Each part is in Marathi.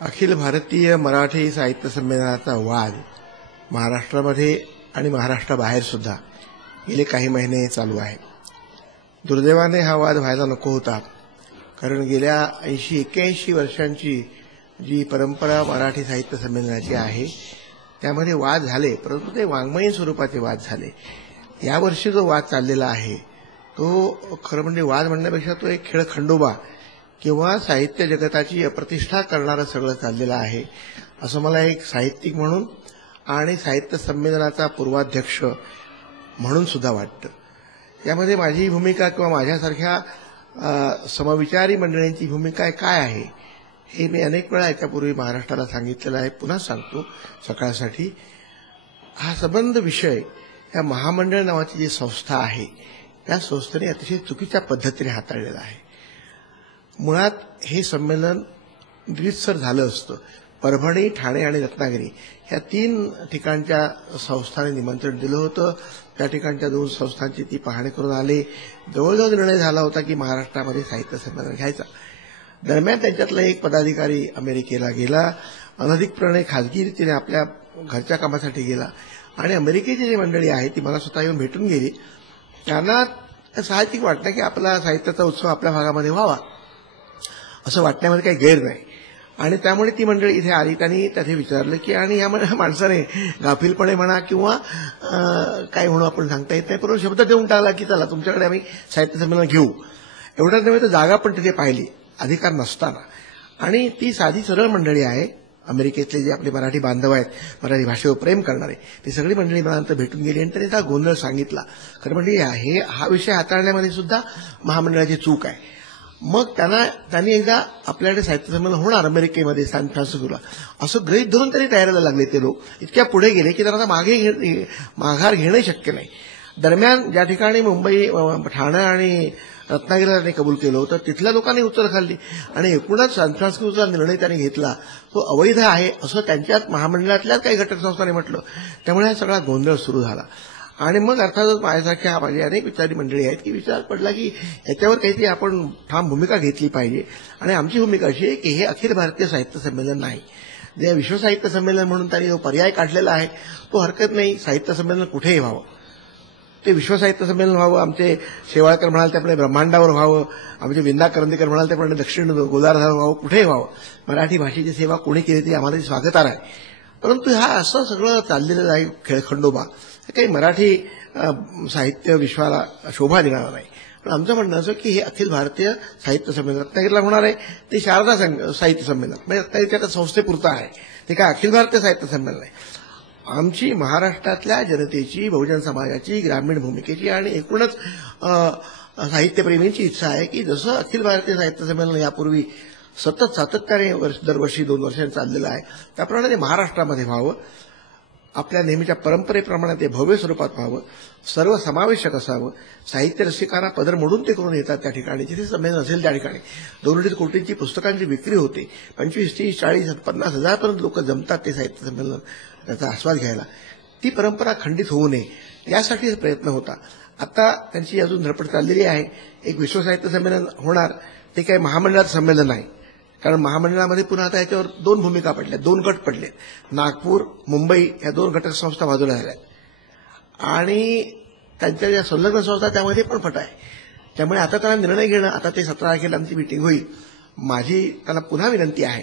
अखिल भारतीय मराठी साहित्य संमेलनाचा वाद महाराष्ट्रामध्ये आणि महाराष्ट्राबाहेर सुद्धा गेले काही महिने चालू आहे। दुर्दैवाने हा वाद व्हायला नको होता, कारण गेल्या 80-81 वर्षांची जी परंपरा मराठी साहित्य संमेलनाची आहे त्यामध्ये वाद झाले, परंतु ते वाङ्मयीन स्वरूपाचे वाद झाले। यावर्षी जो वाद चाललेला आहे तो खरं म्हणजे वाद म्हणण्यापेक्षा तो एक खेळखंडोबा किंवा साहित्य जगताची अप्रतिष्ठा करणारं सगळं चाललेलं आहे, असं मला एक साहित्यिक म्हणून आणि साहित्य संमेलनाचा पूर्वाध्यक्ष म्हणून सुद्धा वाटतं। यामध्ये माझी भूमिका किंवा माझ्यासारख्या समविचारी मंडळींची भूमिका काय आहे हे मी अनेक वेळा याच्यापूर्वी महाराष्ट्राला सांगितलेलं आहे, पुन्हा सांगतो सकाळसाठी। हा संबंध विषय या महामंडळ नावाची जी संस्था आहे त्या संस्थेने अतिशय चुकीच्या पद्धतीने हाताळलेला आहे। मुळात हे संमेलन रीतसर झालं असतं। परभणी, ठाणे आणि रत्नागिरी ह्या 3 ठिकाणच्या संस्थांनी निमंत्रण दिलं होतं। त्या ठिकाणच्या 2 संस्थांची ती पाहणी करून आले। जवळजवळ निर्णय झाला होता की महाराष्ट्रामध्ये साहित्य संमेलन घ्यायचा। दरम्यान त्यांच्यातला एक पदाधिकारी अमेरिकेला गेला, अनधिकृतपणे खाजगी रीतीने आपल्या घरच्या कामासाठी गेला आणि अमेरिकेची जी मंडळी आहे ती मला स्वतः येऊन भेटून गेली। त्यांना साहजिक वाटलं की आपला साहित्याचा उत्सव आपल्या भागामध्ये व्हावा असं वाटण्यामध्ये काही गैर नाही, आणि त्यामुळे ती मंडळी इथे आली। त्यांनी त्याचे विचारलं की आणि या माणसाने गाफीलपणे म्हणा किंवा काय म्हणू आपण सांगता येत नाही, परंतु शब्द देऊन टाकला की चला तुमच्याकडे आम्ही साहित्य संमेलन घेऊ। एवढ्याच नव्हे तर जागा पण तिथे पाहिली अधिकार नसताना, आणि ती साधी सरळ मंडळी आहे। अमेरिकेतले जे आपले मराठी बांधव आहेत, मराठी भाषेवर प्रेम करणारे, ती सगळी मंडळी मला नंतर भेटून गेली आणि त्यांनी हा गोंधळ सांगितला। खरं म्हणजे हा विषय हाताळण्यामध्ये सुद्धा महामंडळाची चूक आहे। मग त्यांनी एकदा आपल्याकडे साहित्य संमेलन होणार अमेरिकेमध्ये सॅन फ्रान्सिस्कोला असं गृहीत धरून त्यांनी तयारीला लागले। ते लोक इतक्या पुढे गेले की त्यांना माघार घेणं शक्य नाही। दरम्यान ज्या ठिकाणी मुंबई, ठाणे आणि रत्नागिरीला त्यांनी कबूल केलं होतं तिथल्या लोकांनी उत्तर खाल्ली आणि एकूणच सॅन फ्रान्सिस्कोचा निर्णय त्यांनी घेतला तो अवैध आहे असं त्यांच्यात महामंडळातल्याच काही घटक संस्थांनी म्हटलं। त्यामुळे हा सगळा गोंधळ सुरू झाला आणि मग अर्थातच माझ्यासारख्या माझी अनेक विचारी मंडळी आहेत की विचार पडला की याच्यावर काहीतरी आपण ठाम भूमिका घेतली पाहिजे। आणि आमची भूमिका अशी आहे की हे अखिल भारतीय साहित्य संमेलन नाही, जे विश्व साहित्य संमेलन म्हणून त्यांनी जो पर्याय काढलेला आहे तो हरकत नाही। साहित्य संमेलन कुठेही व्हावं, ते विश्व साहित्य संमेलन व्हावं, आमचे शेवाळकर म्हणाल त्याप्रमाणे ब्रह्मांडावर व्हावं, आमचे विंदा करंदीकर म्हणाल त्याप्रमाणे दक्षिण गोदार्धावर व्हावं, कुठेही व्हावं। मराठी भाषेची सेवा कोणी केली तरी आम्हाला स्वागतार्ह आहे, परंतु हा असं सगळं चाललेलं आहे खेळखंडोबा काही मराठी साहित्य विश्वाला शोभा देणार नाही। पण आमचं म्हणणं असं की हे अखिल भारतीय साहित्य संमेलन रत्नागिरीला होणार आहे, ते शारदा साहित्य संमेलन म्हणजे रत्नागिरीच्या संस्थेपुरतं आहे, ते काय अखिल भारतीय साहित्य संमेलन आहे। आमची महाराष्ट्रातल्या जनतेची, बहुजन समाजाची, ग्रामीण भूमिकेची आणि एकूणच साहित्यप्रेमींची इच्छा आहे की जसं अखिल भारतीय साहित्य संमेलन यापूर्वी सातत्याने दरवर्षी 2 वर्षांनी चाललेलं आहे त्याप्रमाणे ते महाराष्ट्रामध्ये व्हावं, आपल्या नेहमीच्या परंपरेप्रमाणे ते भव्य स्वरूपात व्हावं, सर्वसमावेशक असावं। साहित्य रसिकांना पदर मोडून ते करून येतात त्या ठिकाणी, जिथे संमेलन असेल त्या ठिकाणी 2-2.5 कोटींची पुस्तकांची विक्री होते, 25, 30, 40, 50 हजारपर्यंत लोक जमतात ते साहित्य संमेलन त्याचा आस्वाद घ्यायला। ती परंपरा खंडित होऊ नये यासाठी प्रयत्न होता। आता त्यांची अजून धडपड चाललेली आहे। एक विश्व साहित्य संमेलन होणार, ते काही महामंडळाचं संमेलन नाही, कारण महामंडळामध्ये पुन्हा आता याच्यावर 2 भूमिका पडल्या, 2 गट पडले। नागपूर, मुंबई ह्या 2 घटक संस्था बाजूला झाल्यात आणि त्यांच्या ज्या संलग्न संस्था त्यामध्ये पण फट आहे। त्यामुळे आता त्यांना निर्णय घेणं, आता ते 17 तारखेला आमची मीटिंग होईल। माझी त्यांना पुन्हा विनंती आहे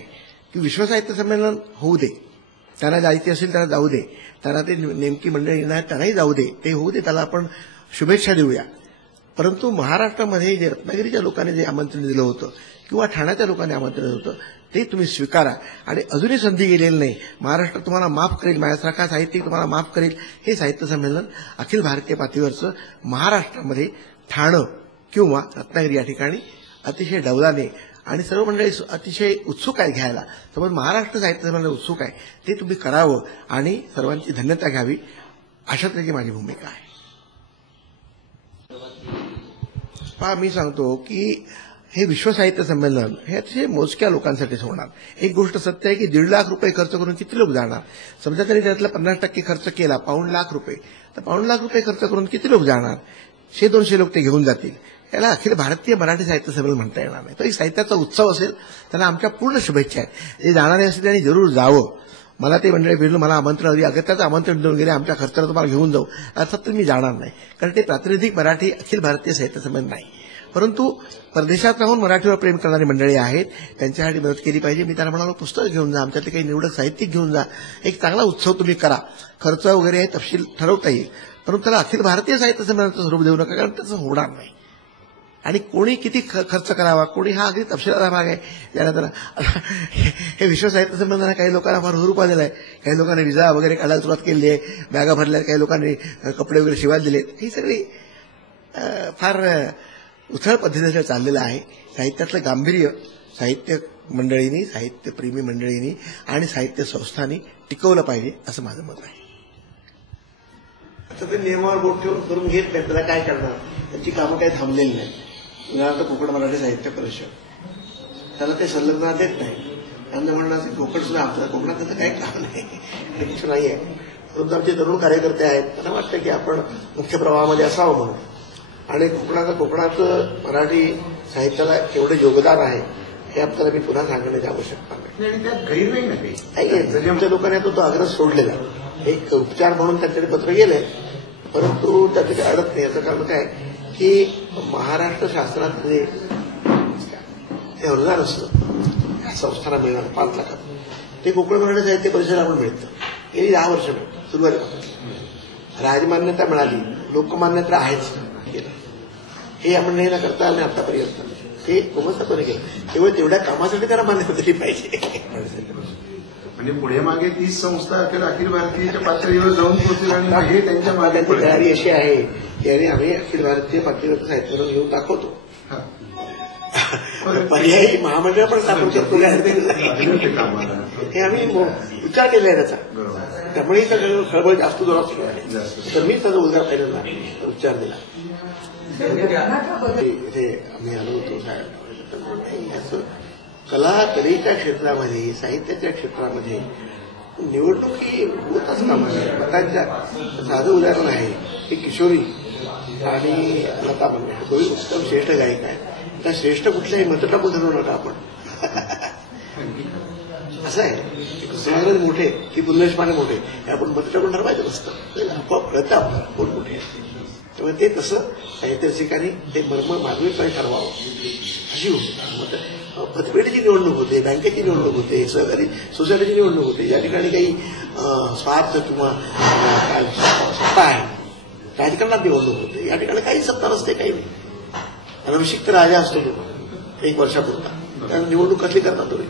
की विश्व साहित्य संमेलन होऊ दे, त्यांना जायचे असेल त्यांना जाऊ दे, त्यांना ते नेमकी मंडळी येणार त्यांनाही जाऊ दे, ते होऊ दे, त्याला आपण शुभेच्छा देऊया। परंतु महाराष्ट्रामध्ये जे रत्नागिरीच्या लोकांनी जे आमंत्रण दिलं होतं किंवा ठाण्याच्या लोकांनी आमंत्रण दिलं होतं ते तुम्ही स्वीकारा, आणि अजूनही संधी गेलेली नाही। महाराष्ट्र तुम्हाला माफ करेल, माझ्यासारखा साहित्यिक तुम्हाला माफ करेल। हे साहित्य संमेलन अखिल भारतीय पातळीवरचं महाराष्ट्रामध्ये ठाणं किंवा रत्नागिरी या ठिकाणी अतिशय डौलाने आणि सर्व मंडळी अतिशय उत्सुक आहेत घ्यायला, त्यामुळे महाराष्ट्र साहित्य संमेलन उत्सुक आहे, ते तुम्ही करावं आणि सर्वांची धन्यता घ्यावी, अशा तऱ्हेची माझी भूमिका आहे। मी सांगतो की हे विश्व साहित्य संमेलन हे अतिशय मोजक्या लोकांसाठीच होणार। एक गोष्ट सत्य आहे की 1.5 लाख रुपये खर्च करून किती लोक जाणार? समजा त्यांनी त्यातला 50% खर्च केला, ₹1.5 लाख, तर ₹1.5 लाख खर्च करून किती लोक जाणार? 100-200 लोक ते घेऊन जातील। याला अखिल भारतीय मराठी साहित्य संमेलन म्हणता येणार नाही. तो एक साहित्याचा उत्सव असेल. त्यांना आमच्या पूर्ण शुभेच्छा आहेत. जे जाणारे असतील त्यांनी जरूर जावं. मला ते मंडळी भेटलं, मला आमंत्रण हवी, अगं त्याचं आमंत्रण देऊन गेले, आमच्या खर्चाला तुम्हाला घेऊन जाऊ, अर्थात मी जाणार नाही. कारण ते प्रातिनिधिक मराठी अखिल भारतीय साहित्य संमेलन नाही. परंतु परदेशात राहून मराठीवर प्रेम करणारी मंडळी आहेत, त्यांच्यासाठी मदत केली पाहिजे. मी त्यांना म्हणालो, पुस्तक घेऊन जा, आमच्यातले काही निवडक साहित्यिक घेऊन जा, एक चांगला उत्सव तुम्ही करा. खर्च वगैरे हे तपशील ठरवता येईल, परंतु त्याला अखिल भारतीय साहित्य संमेलनाचं स्वरूप देऊ नका, कारण त्याचं होणार नाही. आणि कोणी किती खर्च करावा, कोणी हा अगदी तपशिलाचा भाग आहे. त्यानंतर हे विश्व साहित्य संमेलनाने काही लोकांना फार हुरूपा दिलाय, काही लोकांनी विजा वगैरे काढायला सुरुवात केली आहे, बॅगा भरल्या, काही लोकांनी कपडे वगैरे शिवायला दिलेत. ही सगळी फार उथळ पद्धतीने चाललेलं आहे. साहित्यातलं गांभीर्य साहित्य मंडळींनी, साहित्यप्रेमी मंडळींनी आणि साहित्य संस्थांनी टिकवलं पाहिजे, असं माझं मत आहे. आता ते नियमावर बोट ठेवून करून घेत नाही, त्याला काय करणार, त्यांची कामं काही थांबलेली नाही. उदाहरणार्थ कोकण मराठी साहित्य परिषद, त्याला ते संलग्नता देत नाही. त्यांचं म्हणणं असं कोकण सुद्धा आपल्याला कोकणात त्याचं काही काम नाही नाहीये. परंतु आमचे तरुण कार्यकर्ते आहेत, त्यांना वाटतं की आपण मुख्य प्रवाहामध्ये असावं म्हणून. आणि कोकणाचं मराठी साहित्याला एवढं योगदान आहे हे आपल्याला मी पुन्हा सांगण्याची आवश्यकता नाही. आमच्या लोकांनी तो आग्रह सोडलेला, एक उपचार म्हणून त्यांच्याकडे पत्र गेलंय, परंतु त्याचे काही अडत नाही. याचं कारण काय की महाराष्ट्र शासनात जे अनुदान असतं संस्थांना मिळणार 5 लाखात, ते कोकण मराठी साहित्य परिषदेला पण मिळतं. गेली 10 वर्ष सुरुवातीपासून राजमान्यता मिळाली, लोकमान्यता आहेच. हे आपण नाही करता आलं आतापर्यंत, हे गोमस्तत्वाने केलं. केवळ तेवढ्या कामासाठी त्याला मान्यता दिली पाहिजे. म्हणजे पुढे मागे 30 संस्था अखिल भारतीय पातळीवर जाऊन पोहोचतील आणि हे त्यांच्या मागण्याची तयारी अशी आहे की आम्ही अखिल भारतीय पातळीवर साहित्य घेऊन दाखवतो. पर्यायी महामंडळ पण स्थापन करतो हे आम्ही विचार केला आहे त्याचा. त्यामुळे खळबळ जास्त जोरात सुरू आहे. तर मी त्याचा उद्गार पहिल्यांदा उच्चार दिला. इथे आम्ही आलो होतो साहेब, कला कलेच्या क्षेत्रामध्ये, साहित्याच्या क्षेत्रामध्ये निवडणुकी होतच कामा आहे. मतांच्या साधं उदाहरण आहे की किशोरी आणि लता मंगेशकर दोन्ही उत्तम श्रेष्ठ गायिका आहेत. त्या श्रेष्ठ कुठल्याही मत टाकून ठरवू नका आपण. असं आहे, कृष्णराज मोठे की बुल्लेशमाने मोठे हे आपण मत टाकून ठरवायचं नसतं. आपोआप कळतं आपलं कोण मोठे. त्यामुळे ते तसं साहित्य रसिकांनी ते मर्म माधुरीपणे ठरवावं अशी होती. पतपेढीची निवडणूक होते, बँकेची निवडणूक होते, सहकारी सोसायटीची निवडणूक होते. ज्या ठिकाणी काही स्वार्थ किंवा सत्ता आहे राजकारणात निवडणूक होते. या ठिकाणी काही सत्ता नसते, काही नाही. अनभिषिक्त राजा असतो 1 वर्षापुरता, त्याला निवडणूक कसली करतात तुम्ही.